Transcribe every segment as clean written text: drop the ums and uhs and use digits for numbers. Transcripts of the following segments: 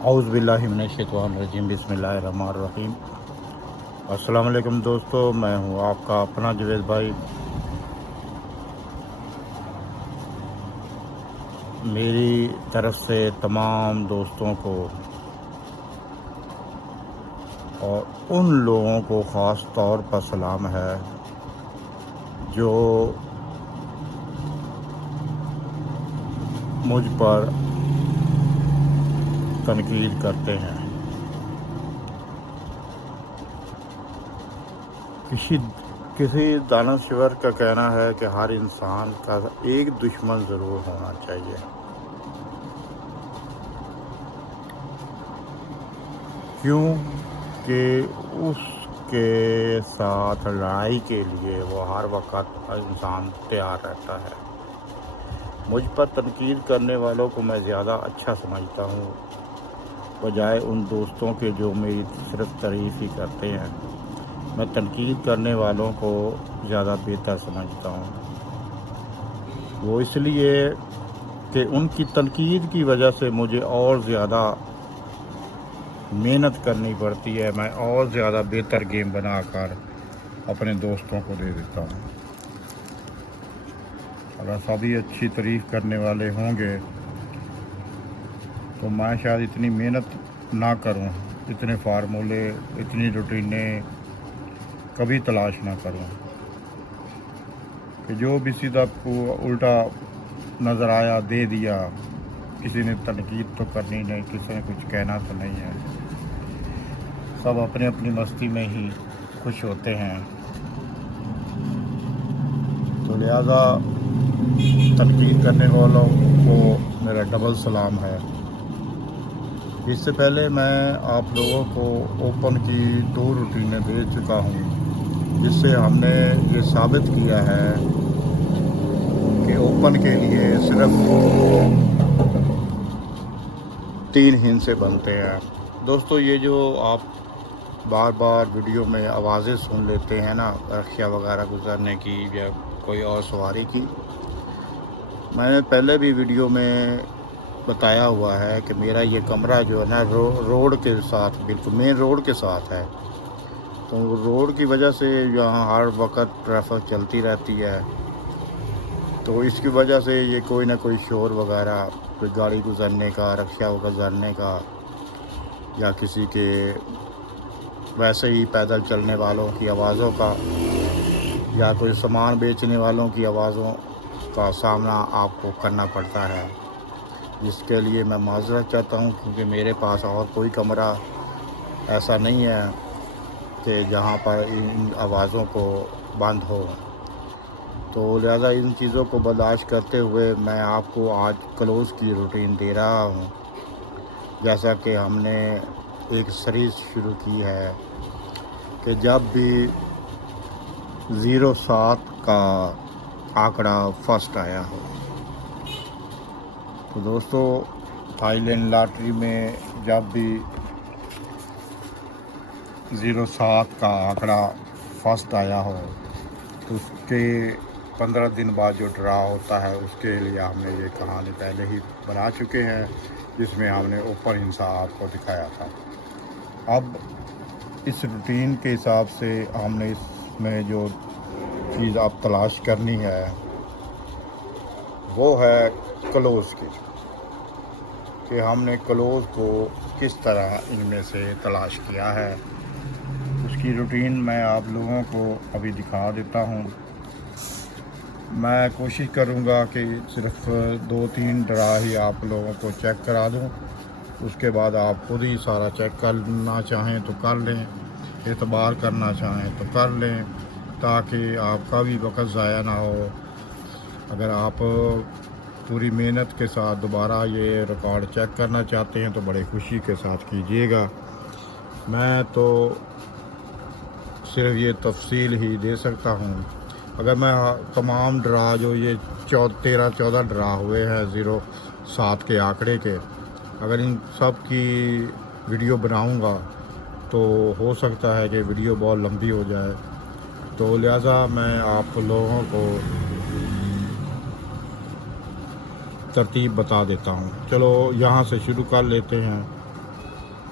اعوذ باللہ من الشیطان الرجیم، بسم اللہ الرحمن الرحیم۔ السلام علیکم دوستو، میں ہوں آپ کا اپنا جوید بھائی۔ میری طرف سے تمام دوستوں کو اور ان لوگوں کو خاص طور پر سلام ہے جو مجھ پر تنقید کرتے ہیں۔ کسی دانشور کا کہنا ہے کہ ہر انسان کا ایک دشمن ضرور ہونا چاہیے۔ کیوں کہ اس کے ساتھ لڑائی کے لیے وہ ہر وقت انسان تیار رہتا ہے۔ مجھ پر تنقید کرنے والوں کو میں زیادہ اچھا سمجھتا ہوں بجائے ان دوستوں کے جو میری صرف تعریف ہی کرتے ہیں۔ میں تنقید کرنے والوں کو زیادہ بہتر سمجھتا ہوں، وہ اس لیے کہ ان کی تنقید کی وجہ سے مجھے اور زیادہ محنت کرنی پڑتی ہے، میں اور زیادہ بہتر گیم بنا کر اپنے دوستوں کو دے دیتا ہوں۔ اگر سبھی اچھی تعریف کرنے والے ہوں گے تو میں شاید اتنی محنت نہ کروں، اتنے فارمولے، اتنی روٹینیں کبھی تلاش نہ کروں کہ جو بھی سیدھا کو الٹا نظر آیا دے دیا۔ کسی نے تنقید تو کرنی نہیں، کسی نے کچھ کہنا تو نہیں ہے، سب اپنے اپنی مستی میں ہی خوش ہوتے ہیں۔ تو لہذا تنقید کرنے والوں کو میرا ڈبل سلام ہے۔ اس سے پہلے میں آپ لوگوں کو اوپن کی 2 روٹینیں دے چکا ہوں، جس سے ہم نے یہ ثابت کیا ہے کہ اوپن کے لیے صرف 3 ہندسے بنتے ہیں۔ دوستو، یہ جو آپ بار بار ویڈیو میں آوازیں سن لیتے ہیں نا، رکشا وغیرہ گزرنے کی یا کوئی اور سواری کی، میں نے پہلے بھی ویڈیو میں بتایا ہوا ہے کہ میرا یہ کمرہ جو ہے نا روڈ کے ساتھ، بالکل مین روڈ کے ساتھ ہے، تو روڈ کی وجہ سے یہاں ہر وقت ٹریفک چلتی رہتی ہے، تو اس کی وجہ سے یہ کوئی نہ کوئی شور وغیرہ، کوئی گاڑی گزرنے کا، رکشا گزرنے کا، یا کسی کے ویسے ہی پیدل چلنے والوں کی آوازوں کا، یا کوئی سامان بیچنے والوں کی آوازوں کا سامنا آپ کو کرنا پڑتا ہے، جس کے لیے میں معذرت چاہتا ہوں، کیونکہ میرے پاس اور کوئی کمرہ ایسا نہیں ہے کہ جہاں پر ان آوازوں کو بند ہو۔ تو لہذا ان چیزوں کو برداشت کرتے ہوئے میں آپ کو آج کلوز کی روٹین دے رہا ہوں۔ جیسا کہ ہم نے ایک سیریز شروع کی ہے کہ جب بھی 07 کا آنکڑا فرسٹ آیا ہو، تو دوستو تھائی لینڈ لاٹری میں جب بھی 07 کا آنکڑا فرسٹ آیا ہو تو اس کے 15 دن بعد جو ڈرا ہوتا ہے، اس کے لیے ہم نے یہ کہانی پہلے ہی بنا چکے ہیں، جس میں ہم نے اوپن ہندسا آپ کو دکھایا تھا۔ اب اس روٹین کے حساب سے ہم نے اس میں جو چیز آپ تلاش کرنی ہے وہ ہے کلوز کی، کہ ہم نے کلوز کو کس طرح ان میں سے تلاش کیا ہے۔ اس کی روٹین میں آپ لوگوں کو ابھی دکھا دیتا ہوں۔ میں کوشش کروں گا کہ صرف 2-3 ڈرا ہی آپ لوگوں کو چیک کرا دوں، اس کے بعد آپ خود ہی سارا چیک کرنا چاہیں تو کر لیں، اعتبار کرنا چاہیں تو کر لیں، تاکہ آپ کا بھی وقت ضائع نہ ہو۔ اگر آپ پوری محنت کے ساتھ دوبارہ یہ ریکارڈ چیک کرنا چاہتے ہیں تو بڑے خوشی کے ساتھ کیجیے گا۔ میں تو صرف یہ تفصیل ہی دے سکتا ہوں۔ اگر میں تمام ڈرا جو یہ 13-14 ڈرا ہوئے ہیں 07 کے آنکڑے کے، اگر ان سب کی ویڈیو بناؤں گا تو ہو سکتا ہے کہ ویڈیو بہت لمبی ہو جائے، تو لہٰذا میں آپ لوگوں کو ترتیب بتا دیتا ہوں۔ چلو یہاں سے شروع کر لیتے ہیں۔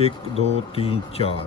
1 2 3 4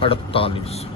48,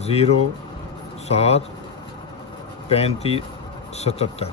073577,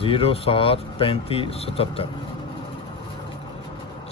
073577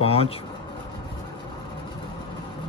5,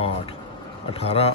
8, 18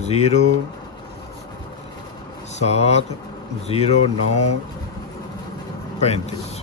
070935।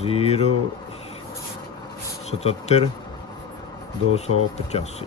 077,285।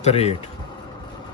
63।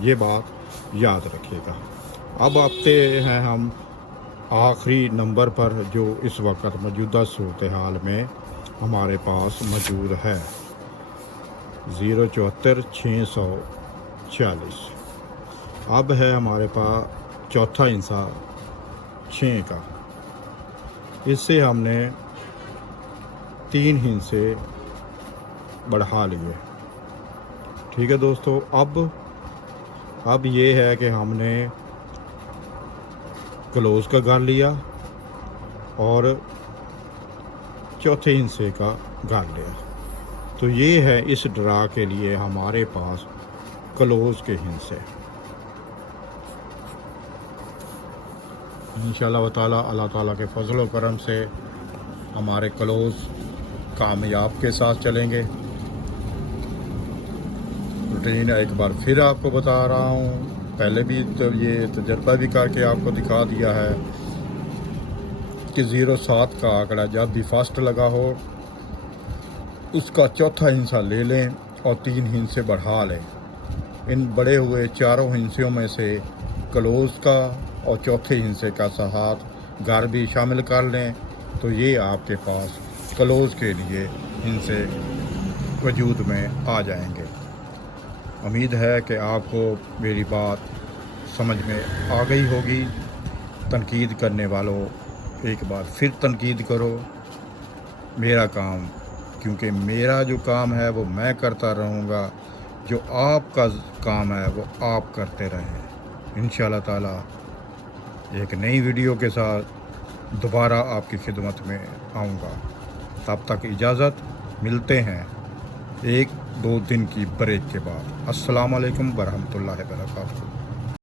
یہ بات یاد رکھیے گا۔ اب آتے ہیں ہم آخری نمبر پر جو اس وقت موجودہ صورتحال میں ہمارے پاس موجود ہے، 074,640۔ اب ہے ہمارے پاس چوتھا حصہ 6 کا، اس سے ہم نے 3 حصے بڑھا لیے۔ ٹھیک ہے دوستو، اب یہ ہے کہ ہم نے کلوز کا گھر لیا اور چوتھے حصے کا گھر لیا، تو یہ ہے اس ڈرا کے لیے ہمارے پاس کلوز کے حصے۔ انشاءاللہ تعالیٰ اللہ تعالیٰ کے فضل و کرم سے ہمارے کلوز کامیاب کے ساتھ چلیں گے۔ روٹین ایک بار پھر آپ کو بتا رہا ہوں، پہلے بھی تو یہ تجربہ بھی کر کے آپ کو دکھا دیا ہے کہ 07 کا آنکڑا جب بھی فاسٹ لگا ہو اس کا چوتھا حصہ لے لیں اور 3 حصے بڑھا لیں۔ ان بڑے ہوئے چاروں حصوں میں سے کلوز کا اور چوتھے حصے کا ساتھ گھر بھی شامل کر لیں، تو یہ آپ کے پاس کلوز کے لیے حصے وجود میں آ جائیں گے۔ امید ہے کہ آپ کو میری بات سمجھ میں آ گئی ہوگی۔ تنقید کرنے والوں ایک بار پھر تنقید کرو، میرا کام، کیونکہ میرا جو کام ہے وہ میں کرتا رہوں گا، جو آپ کا کام ہے وہ آپ کرتے رہیں۔ انشاءاللہ تعالیٰ ایک نئی ویڈیو کے ساتھ دوبارہ آپ کی خدمت میں آؤں گا۔ تب تک اجازت، ملتے ہیں 1-2 دن کی بریک کے بعد۔ السلام علیکم ورحمۃ اللہ وبرکاتہ۔